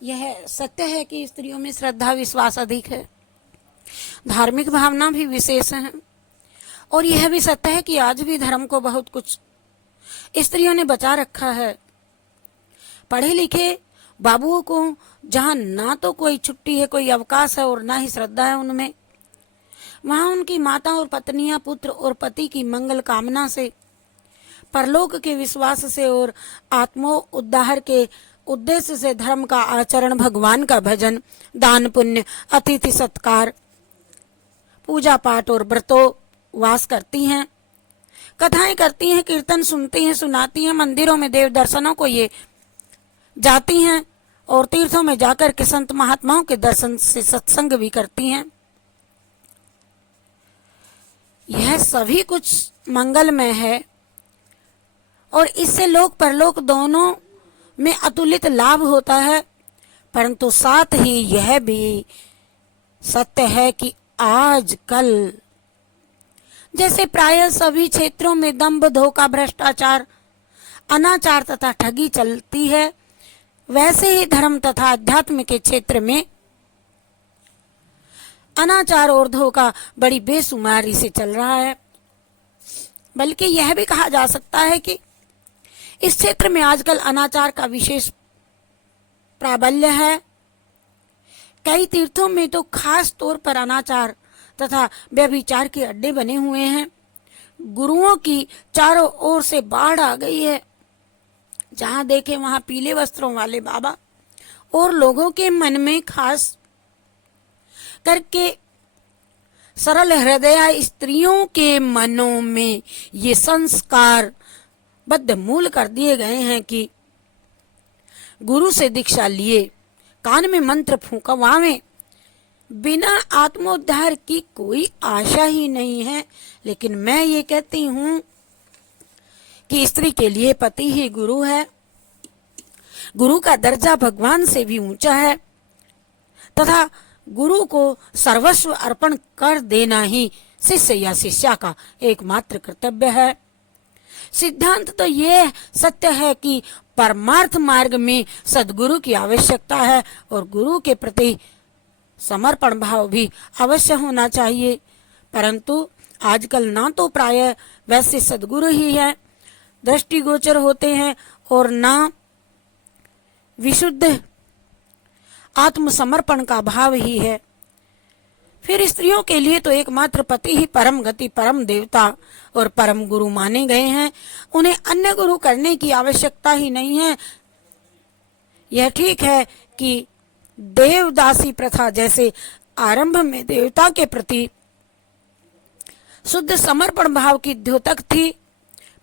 यह सत्य है कि स्त्रियों में श्रद्धा विश्वास अधिक है, धार्मिक भावना भी विशेष है। और यह भी सत्य है कि आज भी धर्म को बहुत कुछ स्त्रियों ने बचा रखा है। पढ़े लिखे बाबुओं को जहाँ ना तो कोई छुट्टी है, कोई अवकाश है और ना ही श्रद्धा है उनमें, वहाँ उनकी माता और पत्नियां पुत्र और पति की मंगल कामना से, परलोक के विश्वास से और आत्मो उद्धार के उद्देश्य से धर्म का आचरण, भगवान का भजन, दान पुण्य, अतिथि सत्कार, पूजा पाठ और व्रतों वास करती हैं, कथाएं करती हैं, कीर्तन सुनती हैं, सुनाती हैं, मंदिरों में देव दर्शनों को ये जाती हैं और तीर्थों में जाकर के संत महात्माओं के दर्शन से सत्संग भी करती हैं। यह सभी कुछ मंगलमय है और इससे लोक परलोक दोनों में अतुलित लाभ होता है। परंतु साथ ही यह भी सत्य है कि आजकल जैसे प्राय सभी क्षेत्रों में दंभ, धोखा, भ्रष्टाचार, अनाचार तथा ठगी चलती है, वैसे ही धर्म तथा अध्यात्म के क्षेत्र में अनाचार और धोखा बड़ी बेसुमारी से चल रहा है। बल्कि यह भी कहा जा सकता है कि इस क्षेत्र में आजकल अनाचार का विशेष प्राबल्य है। कई तीर्थों में तो खास तौर पर अनाचार तथा व्यभिचार के अड्डे बने हुए हैं। गुरुओं की चारों ओर से बाढ़ आ गई है। जहां देखे वहां पीले वस्त्रों वाले बाबा, और लोगों के मन में खास करके सरल हृदय स्त्रियों के मनों में ये संस्कार बद्ध मूल कर दिए गए हैं कि गुरु से दीक्षा लिए, कान में मंत्र फूंकवावे, बिना आत्मोद्धार की कोई आशा ही नहीं है। लेकिन मैं ये कहती हूं कि स्त्री के लिए पति ही गुरु है। गुरु का दर्जा भगवान से भी ऊंचा है तथा गुरु को सर्वस्व अर्पण कर देना ही शिष्य या शिष्या का एकमात्र कर्तव्य है। सिद्धांत तो ये सत्य है कि परमार्थ मार्ग में सद्गुरु की आवश्यकता है और गुरु के प्रति समर्पण भाव भी अवश्य होना चाहिए। परंतु आजकल ना तो प्राय वैसे सद्गुरु ही है दृष्टिगोचर होते हैं और ना विशुद्ध आत्मसमर्पण का भाव ही है। फिर स्त्रियों के लिए तो एकमात्र पति ही परम गति, परम देवता और परम गुरु माने गए हैं। उन्हें अन्य गुरु करने की आवश्यकता ही नहीं है। यह ठीक है कि देवदासी प्रथा जैसे आरंभ में देवता के प्रति शुद्ध समर्पण भाव की द्योतक थी,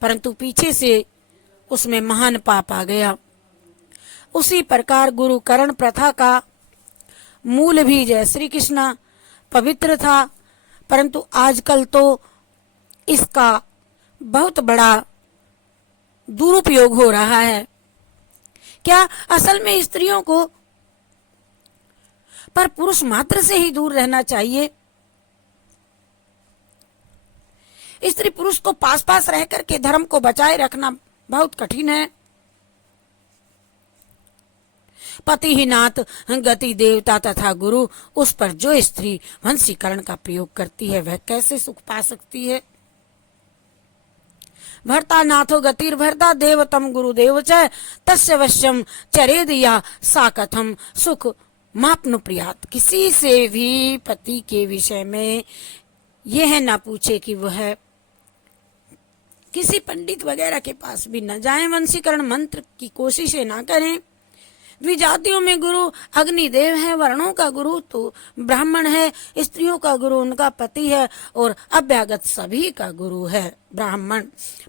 परंतु पीछे से उसमें महान पाप आ गया। उसी प्रकार गुरुकरण प्रथा का मूल भी जय श्री कृष्ण पवित्र था, परंतु आजकल तो इसका बहुत बड़ा दुरुपयोग हो रहा है। क्या असल में स्त्रियों को पर पुरुष मात्र से ही दूर रहना चाहिए? स्त्री पुरुष को पास पास रह करके धर्म को बचाए रखना बहुत कठिन है। पति ही नाथ गति देवता तथा गुरु, उस पर जो स्त्री वंशीकरण का प्रयोग करती है वह कैसे सुख पा सकती है? भर्ता नाथो गतिर्भर्ता देवतम गुरुदेव च तस्य वश्यम चरेद या सा कथम सुख मापनु प्रियात। किसी से भी पति के विषय में यह ना पूछे कि वह किसी पंडित वगैरह के पास भी न जाएं, वंशीकरण मंत्र की कोशिशें ना करें। द्विजातियों में गुरु अग्निदेव है, वर्णों का गुरु तो ब्राह्मण है, स्त्रियों का गुरु उनका पति है और अभ्यागत सभी का गुरु है ब्राह्मण।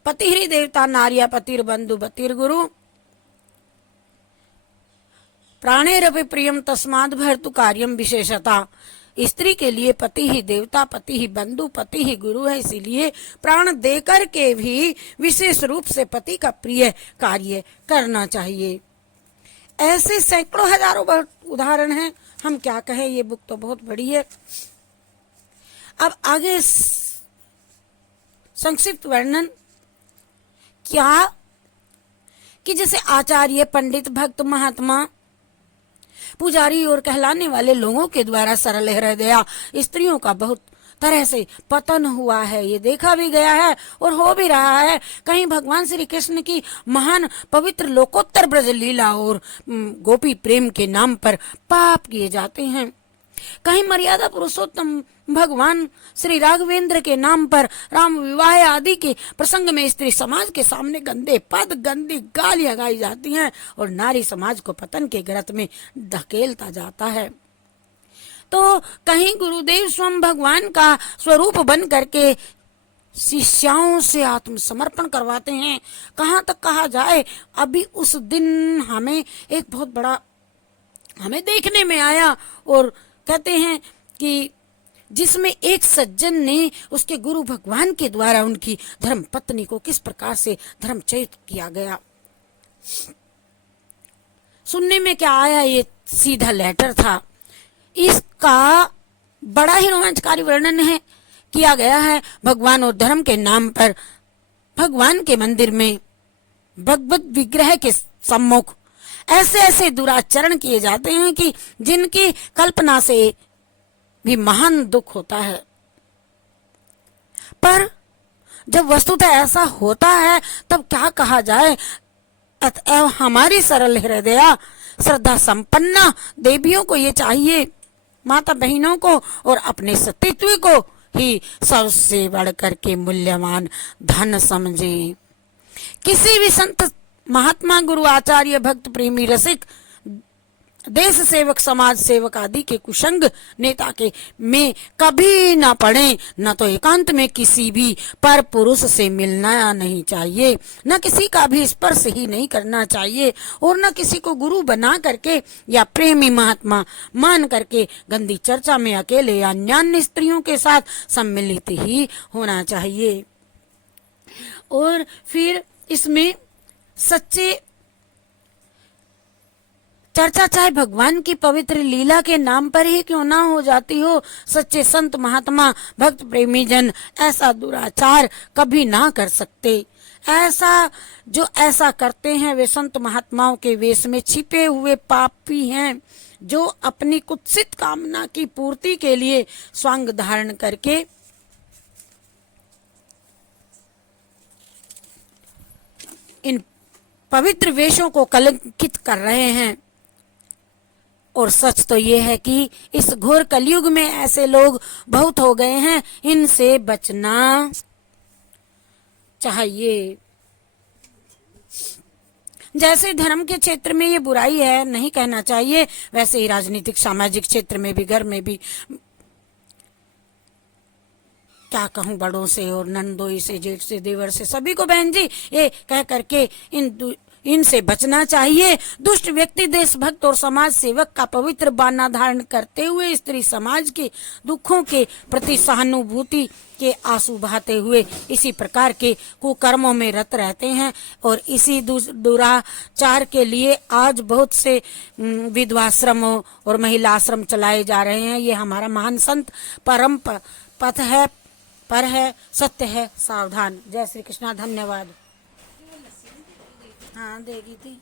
पति ही देवता नार्या पतिर्बंधु बतिर्गुरु प्राणेरपि प्रियम तस्माद् भर्तु कार्यम विशेषता। स्त्री के लिए पति ही देवता, पति ही बंधु, पति ही गुरु है। इसीलिए प्राण देकर के भी विशेष रूप से पति का प्रिय कार्य करना चाहिए। ऐसे सैकड़ों हजारों उदाहरण हैं, हम क्या कहें, ये बुक तो बहुत बड़ी है। अब आगे संक्षिप्त वर्णन क्या कि जैसे आचार्य, पंडित, भक्त, महात्मा पुजारी और कहलाने वाले लोगों के द्वारा सरल हृदया स्त्रियों का बहुत तरह से पतन हुआ है, ये देखा भी गया है और हो भी रहा है। कहीं भगवान श्री कृष्ण की महान पवित्र लोकोत्तर ब्रज लीला और गोपी प्रेम के नाम पर पाप किए जाते हैं, कहीं मर्यादा पुरुषोत्तम भगवान श्री राघवेंद्र के नाम पर राम विवाह आदि के प्रसंग में स्त्री समाज के सामने गंदे पद गंदी गालियां गाई जाती हैं और नारी समाज को पतन के गर्त में धकेलता जाता है। तो कहीं गुरुदेव स्वयं भगवान का स्वरूप बन करके शिष्याओं से आत्मसमर्पण करवाते हैं। कहाँ तक कहा जाए, अभी उस दिन हमें एक बहुत बड़ा हमें देखने में आया और कहते हैं कि जिसमें एक सज्जन ने उसके गुरु भगवान के द्वारा उनकी धर्म पत्नी को किस प्रकार से धर्मच्युत किया गया। सुनने में क्या आया, ये सीधा लेटर था। इसका बड़ा ही रोमांचकारी वर्णन है किया गया है। भगवान और धर्म के नाम पर भगवान के मंदिर में भगवत विग्रह के सम्मुख ऐसे ऐसे दुराचरण किए जाते हैं कि जिनकी कल्पना से भी महान दुख होता है। पर जब वस्तुतः ऐसा होता है तब क्या कहा जाए। अतएव हमारी सरल हृदया श्रद्धा संपन्ना देवियों को ये चाहिए, माता बहनों को और अपने अस्तित्व को ही सबसे बढ़कर के मूल्यवान धन समझे। किसी भी संत महात्मा गुरु आचार्य भक्त प्रेमी रसिक देश सेवक समाज सेवक आदि के कुसंग नेता के में कभी ना पड़े, न तो एकांत में किसी भी पर पुरुष से मिलना नहीं चाहिए, न किसी का भी स्पर्श ही नहीं करना चाहिए और न किसी को गुरु बना करके या प्रेमी महात्मा मान करके गंदी चर्चा में अकेले या अन्य स्त्रियों के साथ सम्मिलित ही होना चाहिए। और फिर इसमें सच्चे चर्चा चाहे भगवान की पवित्र लीला के नाम पर ही क्यों ना हो जाती हो, सच्चे संत महात्मा भक्त प्रेमी जन ऐसा दुराचार कभी ना कर सकते। ऐसा करते हैं वे संत महात्माओं के वेश में छिपे हुए पापी हैं, जो अपनी कुत्सित कामना की पूर्ति के लिए स्वांग धारण करके इन पवित्र वेशों को कलंकित कर रहे हैं। और सच तो ये है कि इस घोर कलयुग में ऐसे लोग बहुत हो गए हैं, इनसे बचना चाहिए। जैसे धर्म के क्षेत्र में ये बुराई है नहीं कहना चाहिए, वैसे ही राजनीतिक सामाजिक क्षेत्र में भी, घर में भी, क्या कहूं, बड़ों से और नंदोई से जेठ से देवर से सभी को बहन जी ये कह करके इनसे बचना चाहिए। दुष्ट व्यक्ति देशभक्त और समाज सेवक का पवित्र बाना धारण करते हुए स्त्री समाज के दुखों के प्रति सहानुभूति के आंसू बहाते हुए इसी प्रकार के कुकर्मों में रत रहते हैं और इसी दुराचार के लिए आज बहुत से विधवाश्रम और महिला आश्रम चलाए जा रहे हैं। ये हमारा महान संत परम पथ है, पर है, सत्य है, सावधान। जय श्री कृष्णा। धन्यवाद। हाँ देगी थी।